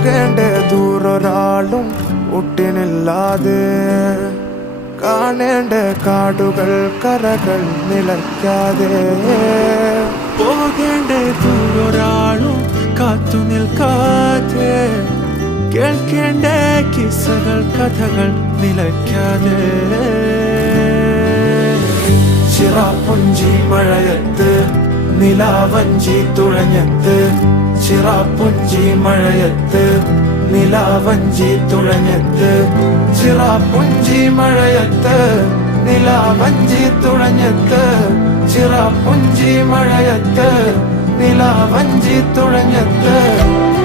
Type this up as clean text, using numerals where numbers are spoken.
പോകേണ്ട ദൂരൊരാളും ഒട്ടിനില്ലാതെ കാണേണ്ട കാടുകൾ കരകൾ നിലയ്ക്കാതെ പോകേണ്ട ദൂരൊരാളും കാത്തു നിൽക്കാതെ കേൾക്കേണ്ട കിസ്സകൾ കഥകൾ നിലയ്ക്കാതെ ചിറാപ്പുഞ്ചി മഴയത്ത് നിലാവഞ്ചി തുഴഞ്ഞത്ത് ചിറാപ്പുഞ്ചി മഴയത്ത് നിലാവഞ്ചി തുഴഞ്ഞത്ത് ചിറാപ്പുഞ്ചി മഴയത്ത് നിലാവഞ്ചി തുഴഞ്ഞത്ത് ചിറാപ്പുഞ്ചി മഴയത്ത് നിലാവഞ്ചി തുഴഞ്ഞത്ത്